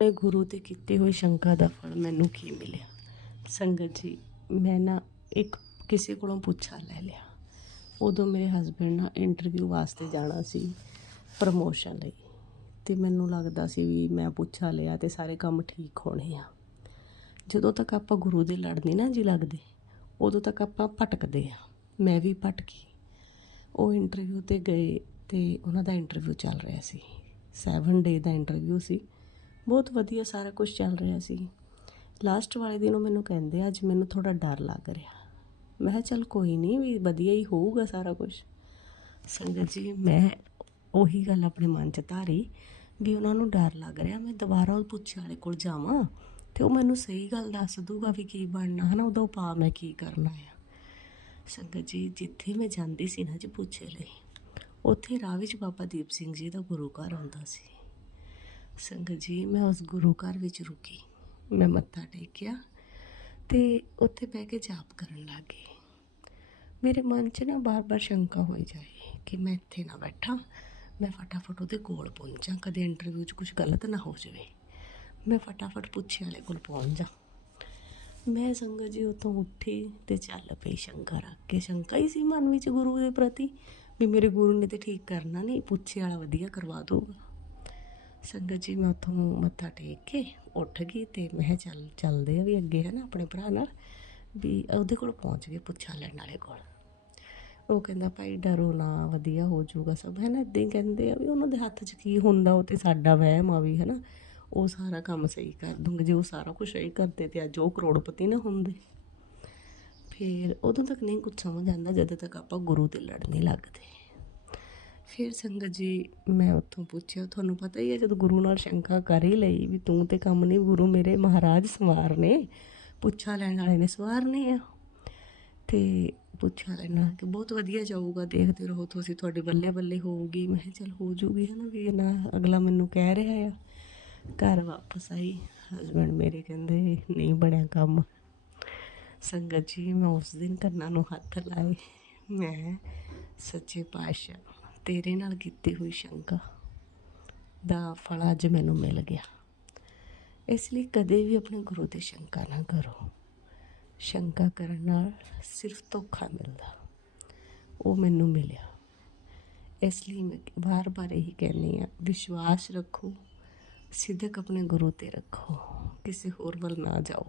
ਆਪਣੇ ਗੁਰੂ ਤੇ ਕੀਤੇ ਹੋਏ ਸ਼ੰਕਾ ਦਾ ਫਲ ਮੈਨੂੰ ਕੀ ਮਿਲਿਆ? ਸੰਗਤ ਜੀ, ਮੈਂ ਨਾ ਇੱਕ ਕਿਸੇ ਕੋਲੋਂ ਪੁੱਛਾ ਲੈ ਲਿਆ। ਉਦੋਂ ਮੇਰੇ ਹਸਬੰਡ ਨਾਲ ਇੰਟਰਵਿਊ ਵਾਸਤੇ ਜਾਣਾ ਸੀ ਪ੍ਰਮੋਸ਼ਨ ਲਈ। ਤੇ ਮੈਨੂੰ ਲੱਗਦਾ ਸੀ ਵੀ ਮੈਂ ਪੁੱਛਾ ਲਿਆ ਤੇ ਸਾਰੇ ਕੰਮ ਠੀਕ ਹੋਣੇ ਆ। ਜਦੋਂ ਤੱਕ ਆਪਾਂ ਗੁਰੂ ਦੇ ਲੜ ਨਹੀਂ ਨਾ ਜੀ ਲੱਗਦੇ, ਉਦੋਂ ਤੱਕ ਆਪਾਂ ਭਟਕਦੇ ਆ। ਮੈਂ ਵੀ ਭਟਕੀ। ਉਹ ਇੰਟਰਵਿਊ ਤੇ ਗਏ ਤੇ ਉਹਨਾਂ ਦਾ ਇੰਟਰਵਿਊ ਚੱਲ ਰਿਹਾ ਸੀ। 7 ਡੇ ਦਾ ਇੰਟਰਵਿਊ ਸੀ। ਬਹੁਤ ਵਧੀਆ ਸਾਰਾ ਕੁਝ ਚੱਲ ਰਿਹਾ ਸੀ। ਲਾਸਟ ਵਾਲੇ ਦਿਨ ਉਹ ਮੈਨੂੰ ਕਹਿੰਦੇ, ਅੱਜ ਮੈਨੂੰ ਥੋੜਾ ਡਰ ਲੱਗ ਰਿਹਾ। ਮੈਂ ਕਿਹਾ, ਚੱਲ ਕੋਈ ਨਹੀਂ ਵੀ ਵਧੀਆ ਹੀ ਹੋਊਗਾ ਸਾਰਾ ਕੁਝ ਸੰਗਤ ਜੀ, ਮੈਂ ਉਹੀ ਗੱਲ ਆਪਣੇ ਮਨ 'ਚ ਧਾਰੀ, ਵੀ ਉਹਨਾਂ ਨੂੰ ਡਰ ਲੱਗ ਰਿਹਾ। ਮੈਂ ਦੁਬਾਰਾ ਉਹ ਪੁੱਛੇ ਵਾਲੇ ਕੋਲ ਜਾਵਾਂ ਤੇ ਉਹ ਮੈਨੂੰ ਸਹੀ ਗੱਲ ਦੱਸ ਦੂਗਾ ਵੀ ਕੀ ਬਣਨਾ ਹਨਾ ਉਹਦਾ ਉਪਾਅ ਮੈਂ ਕੀ ਕਰਨਾ ਆ। ਸੰਗਤ ਜੀ, ਜਿੱਥੇ ਮੈਂ ਜਾਂਦੀ ਸੀ ਨਾ ਜੀ ਪੁੱਛੇ ਲਈ, ਉੱਥੇ ਰਾਹ ਵਿੱਚ ਬਾਬਾ ਦੀਪ ਸਿੰਘ ਜੀ ਦਾ ਗੁਰੂ ਘਰ ਹੁੰਦਾ ਸੀ। ਸੰਗਤ ਜੀ, ਮੈਂ ਉਸ ਗੁਰੂ ਘਰ ਵਿੱਚ ਰੁਕੀ। ਮੈਂ ਮੱਥਾ ਟੇਕਿਆ ਤੇ ਉੱਥੇ ਬਹਿ ਕੇ ਜਾਪ ਕਰਨ ਲੱਗੀ। ਮੇਰੇ ਮਨ 'ਚ ਨਾ ਬਾਰ-ਬਾਰ ਸ਼ੰਕਾ ਹੋਈ ਜਾਈ ਕਿ ਮੈਂ ਇੱਥੇ ਨਾ ਬੈਠਾਂ, ਮੈਂ ਫਟਾਫਟ ਉਹਦੇ ਕੋਲ ਪਹੁੰਚਾਂ, ਕਦੇ ਇੰਟਰਵਿਊ 'ਚ ਕੁਝ ਗਲਤ ਨਾ ਹੋ ਜਾਵੇ। ਮੈਂ ਫਟਾਫਟ ਪੁੱਛੇ ਵਾਲੇ ਕੋਲ ਪਹੁੰਚ ਜਾ। ਮੈਂ ਸੰਗਤ ਜੀ ਉਤੋਂ ਉੱਠੀ ਤੇ ਚੱਲ ਪਈ ਸ਼ੰਕਾ ਰੱਖ ਕੇ। ਸ਼ੰਕਾ ਹੀ ਸੀ ਮਨ ਵਿੱਚ ਗੁਰੂ ਦੇ ਪ੍ਰਤੀ ਵੀ ਮੇਰੇ ਗੁਰੂ ਨੇ ਤੇ ਠੀਕ ਕਰਨਾ ਨਹੀਂ, ਪੁੱਛੇ ਵਾਲਾ ਵਧੀਆ ਕਰਵਾ ਦੂਗਾ ਸੰਗਤ ਜੀ, ਮੈਂ ਉੱਥੋਂ ਮੱਥਾ ਟੇਕ ਕੇ ਉੱਠ ਗਈ ਤੇ ਮੈਂ ਕਿਹਾ ਚੱਲ, ਚੱਲਦੇ ਆ ਵੀ ਅੱਗੇ ਹੈ ਨਾ ਆਪਣੇ ਭਰਾ ਨਾਲ, ਵੀ ਉਹਦੇ ਕੋਲ ਪਹੁੰਚ ਗਏ ਪੁੱਛਾ ਲੈਣ ਵਾਲੇ ਕੋਲ। ਉਹ ਕਹਿੰਦਾ, ਭਾਈ ਡਰੋ ਨਾ, ਵਧੀਆ ਹੋ ਜਾਊਗਾ ਸਭ ਹੈ ਨਾ ਇਦਾਂ ਹੀ ਕਹਿੰਦੇ ਆ ਵੀ ਉਹਨਾਂ ਦੇ ਹੱਥ 'ਚ ਕੀ ਹੁੰਦਾ, ਉਹ ਤੇ ਸਾਡਾ ਵਹਿਮ ਆ ਵੀ ਹੈ ਨਾ ਉਹ ਸਾਰਾ ਕੰਮ ਸਹੀ ਕਰ ਦੂੰਗੇ, ਜੇ ਉਹ ਸਾਰਾ ਕੁਝ ਸਹੀ ਕਰਦੇ ਤੇ ਅੱਜ ਉਹ ਕਰੋੜਪਤੀ ਨਾ ਹੁੰਦੇ। ਫਿਰ ਉਦੋਂ ਤੱਕ ਨਹੀਂ ਕੁਝ ਸਮਝ ਆਉਂਦਾ, ਜਦੋਂ ਤੱਕ ਆਪਾਂ ਗੁਰੂ ਤੇ ਲੜ ਲੱਗਦੇ। ਫਿਰ ਸੰਗਤ ਜੀ, ਮੈਂ ਉੱਥੋਂ ਪੁੱਛਿਆ, ਤੁਹਾਨੂੰ ਪਤਾ ਹੀ ਹੈ ਜਦੋਂ ਗੁਰੂ ਨਾਲ ਸ਼ੰਕਾ ਕਰ ਹੀ ਲਈ ਵੀ ਤੂੰ ਤੇ ਕੰਮ ਨਹੀਂ, ਗੁਰੂ ਮੇਰੇ ਮਹਾਰਾਜ ਸਵਾਰ ਨੇ, ਪੁੱਛਾ ਲੈਣ ਵਾਲੇ ਨੇ ਸਵਾਰਨੇ ਆ? ਤੇ ਪੁੱਛਾ ਲੈਣਾ ਕਿ ਬਹੁਤ ਵਧੀਆ ਜਾਊਗਾ, ਦੇਖਦੇ ਰਹੋ ਤੁਸੀਂ, ਤੁਹਾਡੇ ਬੱਲੇ ਬੱਲੇ ਹੋਊਗੀ। ਮੈਂ ਕਿਹਾ, ਚੱਲ ਹੋ ਜੂਗੀ ਹੈ ਨਾ ਵੀ ਨਾ ਅਗਲਾ ਮੈਨੂੰ ਕਹਿ ਰਿਹਾ ਆ। ਘਰ ਵਾਪਸ ਆਈ ਹਸਬੰਡ ਮੇਰੇ ਕਹਿੰਦੇ, ਨਹੀਂ ਬਣਿਆ ਕੰਮ। ਸੰਗਤ ਜੀ, ਮੈਂ ਉਸ ਦਿਨ ਕੰਨਾਂ ਨੂੰ ਹੱਥ ਲਾਏ, ਮੈਂ ਸੱਚੇ ਪਾਤਸ਼ਾਹ ਤੇਰੇ ਨਾਲ ਕੀਤੀ ਹੋਈ ਸ਼ੰਕਾ ਦਾ ਫਲ ਅੱਜ ਮੈਨੂੰ ਮਿਲ ਗਿਆ। ਇਸ ਲਈ ਕਦੇ ਵੀ ਆਪਣੇ ਗੁਰੂ ਤੇ ਸ਼ੰਕਾ ਨਾ ਕਰੋ। ਸ਼ੰਕਾ ਕਰਨ ਨਾਲ ਸਿਰਫ ਧੋਖਾ ਮਿਲਦਾ। ਉਹ ਮੈਨੂੰ ਮਿਲਿਆ। ਇਸ ਲਈ ਮੈਂ ਬਾਰ-ਬਾਰ ਇਹੀ ਕਹਿੰਦੀ ਆ ਵਿਸ਼ਵਾਸ ਰੱਖੋ, ਸਿੱਧਕ ਆਪਣੇ ਗੁਰੂ ਤੇ ਰੱਖੋ, ਕਿਸੇ ਹੋਰ ਵੱਲ ਨਾ ਜਾਓ।